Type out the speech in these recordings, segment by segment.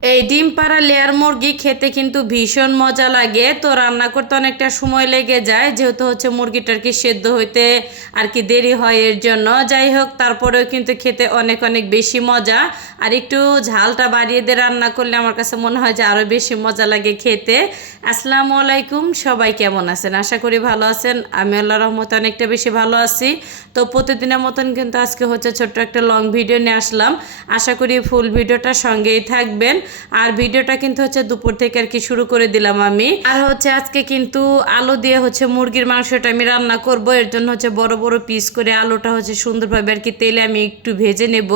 এই ডিম পাড়া লেয়ার মুরগি খেতে কিন্তু ভীষণ মজা লাগে। তো রান্না করতে অনেকটা সময় লেগে যায়, যেহেতু হচ্ছে মুরগিটার কি সেদ্ধ হইতে আর কি দেরি হয়, এর জন্য। যাই হোক, তারপরেও কিন্তু খেতে অনেক অনেক বেশি মজা। আর একটু ঝালটা বাড়িয়ে দিয়ে রান্না করলে আমার কাছে মনে হয় যে আরও বেশি মজা লাগে খেতে। আসসালামু আলাইকুম, সবাই কেমন আছেন? আশা করি ভালো আছেন। আমি আল্লাহর রহমতে অনেকটা বেশি ভালো আছি। তো প্রতিদিনের মতন কিন্তু আজকে হচ্ছে ছোট্ট একটা লং ভিডিও নিয়ে আসলাম। আশা করি ফুল ভিডিওটার সঙ্গেই থাকবেন। আর ভিডিওটা কিন্তু হচ্ছে দুপুর থেকে আর কি শুরু করে দিলাম আমি। আর হচ্ছে আজকে কিন্তু আলু দিয়ে হচ্ছে মুরগির মাংসটা আমি রান্না করব। এর জন্য হচ্ছে বড় বড় পিস করে আলুটা হচ্ছে সুন্দরভাবে আর কি তেলে আমি একটু ভেজে নেব।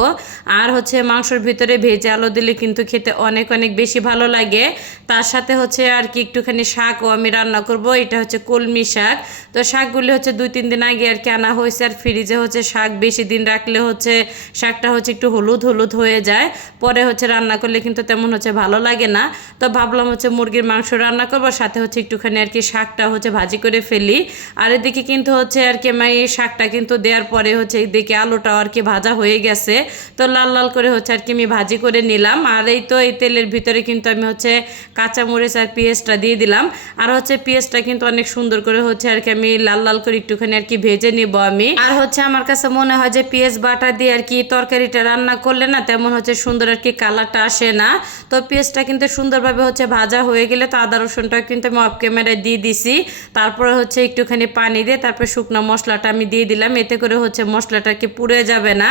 আর হচ্ছে মাংসের ভিতরে ভেজে আলু দিলে কিন্তু খেতে অনেক অনেক বেশি ভালো লাগে। তার সাথে হচ্ছে আর কি একটুখানি শাকও আমি রান্না করব। এটা হচ্ছে কলমি শাক। তো শাকগুলি হচ্ছে 2-3 দিন আগে আর কি আনা হয়েছে। আর ফ্রিজে হচ্ছে শাক বেশি দিন রাখলে হচ্ছে শাকটা হচ্ছে একটু হলুদ হলুদ হয়ে যায়, পরে হচ্ছে রান্না করলে কিন্তু তেমন হচ্ছে ভালো লাগে না। তো ভাবলাম হচ্ছে মুরগির মাংস রান্না করবো, সাথে হচ্ছে একটুখানি আর কি শাকটা হচ্ছে ভাজি করে ফেলি। আর এদিকে কিন্তু হচ্ছে আর কি আমি এই শাকটা কিন্তু দেওয়ার পরে হচ্ছে এদিকে আলুটাও আর কি ভাজা হয়ে গেছে। তো লাল লাল করে হচ্ছে আর কি আমি ভাজি করে নিলাম। আর এই তো এই তেলের ভিতরে কিন্তু আমি হচ্ছে কাঁচামরিচ আর পেঁয়াজটা দিয়ে দিলাম। আর হচ্ছে পেঁয়াজটা কিন্তু অনেক সুন্দর করে হচ্ছে আর কি আমি লাল লাল করে একটুখানি আর কি ভেজে নিব আমি। আর হচ্ছে আমার কাছে মনে হয় যে পেঁয়াজ বাটা দিয়ে আর কি তরকারিটা রান্না করলে না তেমন হচ্ছে সুন্দর আর কি কালারটা আসে না। তো পেঁয়াজটা কিন্তু সুন্দরভাবে হচ্ছে ভাজা হয়ে গেলে তো আদা রসুনটা কিন্তু আমি অফ ক্যামেরায় দিয়ে দিছি। তারপরে হচ্ছে একটুখানি পানি দিয়ে তারপরে শুকনো মশলাটা আমি দিয়ে দিলাম, এতে করে হচ্ছে মশলাটা কি পুড়ে যাবে না।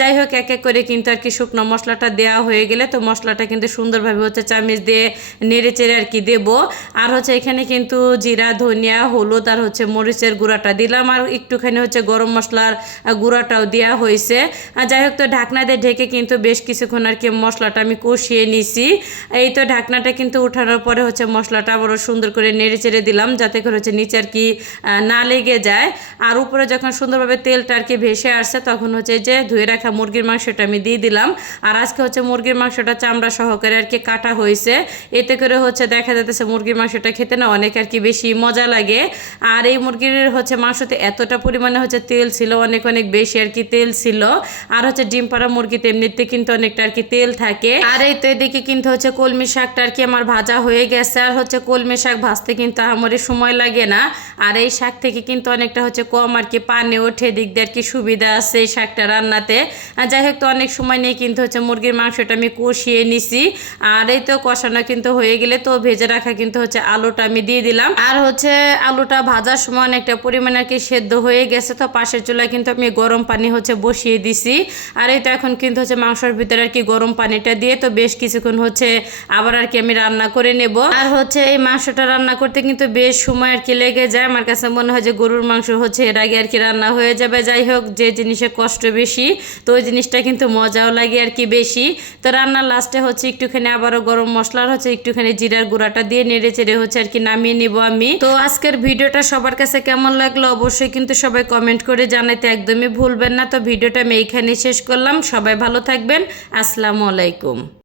যাই হোক, এক এক করে কিন্তু আর কি শুকনো মশলাটা দেওয়া হয়ে গেলে তো মশলাটা কিন্তু সুন্দরভাবে হচ্ছে চামচ দিয়ে নেড়ে চেড়ে আর কি দেবো। আর হচ্ছে এখানে কিন্তু জিরা, ধনিয়া, হলুদ আর হচ্ছে মরিচের গুঁড়াটা দিলাম। আর একটুখানি হচ্ছে গরম মশলার গুঁড়াটাও দেওয়া হয়েছে। যাই হোক, তো ঢাকনা দিয়ে ঢেকে কিন্তু বেশ কিছুক্ষণ আর কি মশলাটা আমি কষিয়ে নিছি। এই তো ঢাকনাটা কিন্তু উঠানোর পরে হচ্ছে মশলাটা আবারও সুন্দর করে নেড়ে চেড়ে দিলাম, যাতে করে হচ্ছে নিচে আর কি না লেগে যায়। আর উপরে যখন সুন্দরভাবে তেলটা আর কি ভেসে আসছে তখন হচ্ছে যে ধুয়ে রাখা মুরগির মাংসটা আমি দিয়ে দিলাম। আর আজকে হচ্ছে মুরগির মাংসটা চামড়া সহকারে আর কি কাটা হয়েছে, এতে করে হচ্ছে দেখা যাচ্ছে মুরগির মাংসটা খেতে না অনেক আর কি বেশি মজা লাগে। আর এই মুরগির হচ্ছে মাংসতে এতটা পরিমাণে হচ্ছে তেল ছিল, অনেক অনেক বেশি আর কি তেল ছিল। আর হচ্ছে ডিম পাড়া মুরগিতে এমনিতে কিন্তু অনেকটা আর কি তেল থাকে। আর এই তো এদিকে কিন্তু হচ্ছে কলমি শাকটা আর কি আমার ভাজা হয়ে গেছে। আর হচ্ছে কলমি শাক ভাজতে কিন্তু আমারই সময় লাগে না। আর এই শাক থেকে কিন্তু অনেকটা হচ্ছে কম আর কি পানি ওঠে, দিক দিয়ে আর কি সুবিধা আছে এই শাকটা রান্নাতে। যাই হোক, তো অনেক সময় নেই কিন্তু হচ্ছে মুরগির মাংসটা আমি কষিয়ে নিছি। আর এই তো কষানো কিন্তু হয়ে গেলে তো ভেজে রাখা কিন্তু হচ্ছে আলুটা আমি দিয়ে দিলাম। আর হচ্ছে আলুটা ভাজার সময় অনেকটা পরিমাণে আর কি সেদ্ধ হয়ে গেছে। তো পাশের চুলায় কিন্তু আমি গরম পানি হচ্ছে বসিয়ে দিছি। আর এই তো এখন কিন্তু হচ্ছে মাংসের ভিতরে আর কি গরম পানিটা দিয়ে তো বেশ কিছুক্ষণ হচ্ছে আবার আর কি আমি রান্না করে নেব। আর হচ্ছে এই মাংসটা রান্না করতে কিন্তু বেশ সময় আর কি লেগে যায়। আমার কাছে মনে হয় যে গরুর মাংস হচ্ছে এর আগে আর কি রান্না হয়ে যাবে। যাই হোক, যে জিনিসে কষ্ট বেশি তো ওই জিনিসটা কিন্তু মজাও লাগে আর কি বেশি। তো রান্নার লাস্টে হচ্ছে একটুখানি আবারও গরম মশলার হচ্ছে একটুখানি জিরার গুঁড়াটা দিয়ে নেড়ে চেড়ে হচ্ছে আর কি নামিয়ে নিব আমি। তো আজকের ভিডিওটা সবার কাছে কেমন লাগলো অবশ্যই কিন্তু সবাই কমেন্ট করে জানাতে একদমই ভুলবেন না। তো ভিডিওটা আমি এইখানেই শেষ করলাম। সবাই ভালো থাকবেন। আসসালামু আলাইকুম।